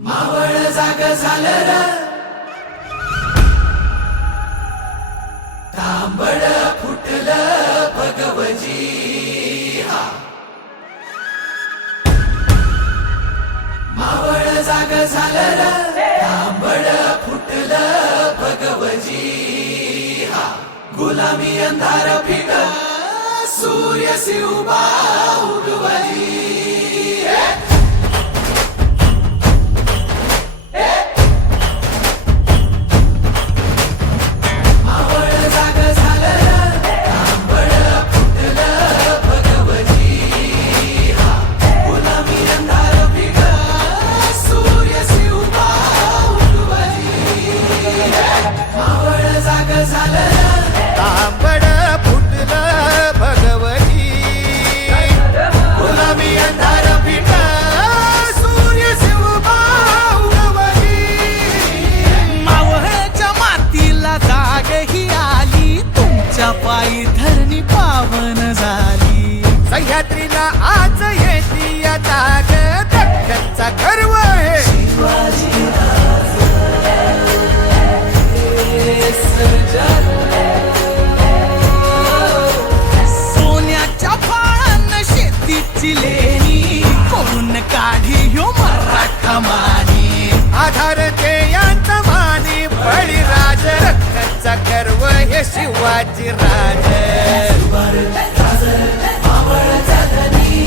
मावळ जाग झालं तांबड फुटलं भगवजी मावळ जाग झालं तांबड फुटलं भगवजी हा गुलामी अंधार फिट सूर्य शिवबा तुमच्या पायी धरणी पावन झाली. सह्याद्रीला आज येते या जाग दख्खनचा गर्व आहे. सोन्याच्या फाळान शेतीची लेणी what you're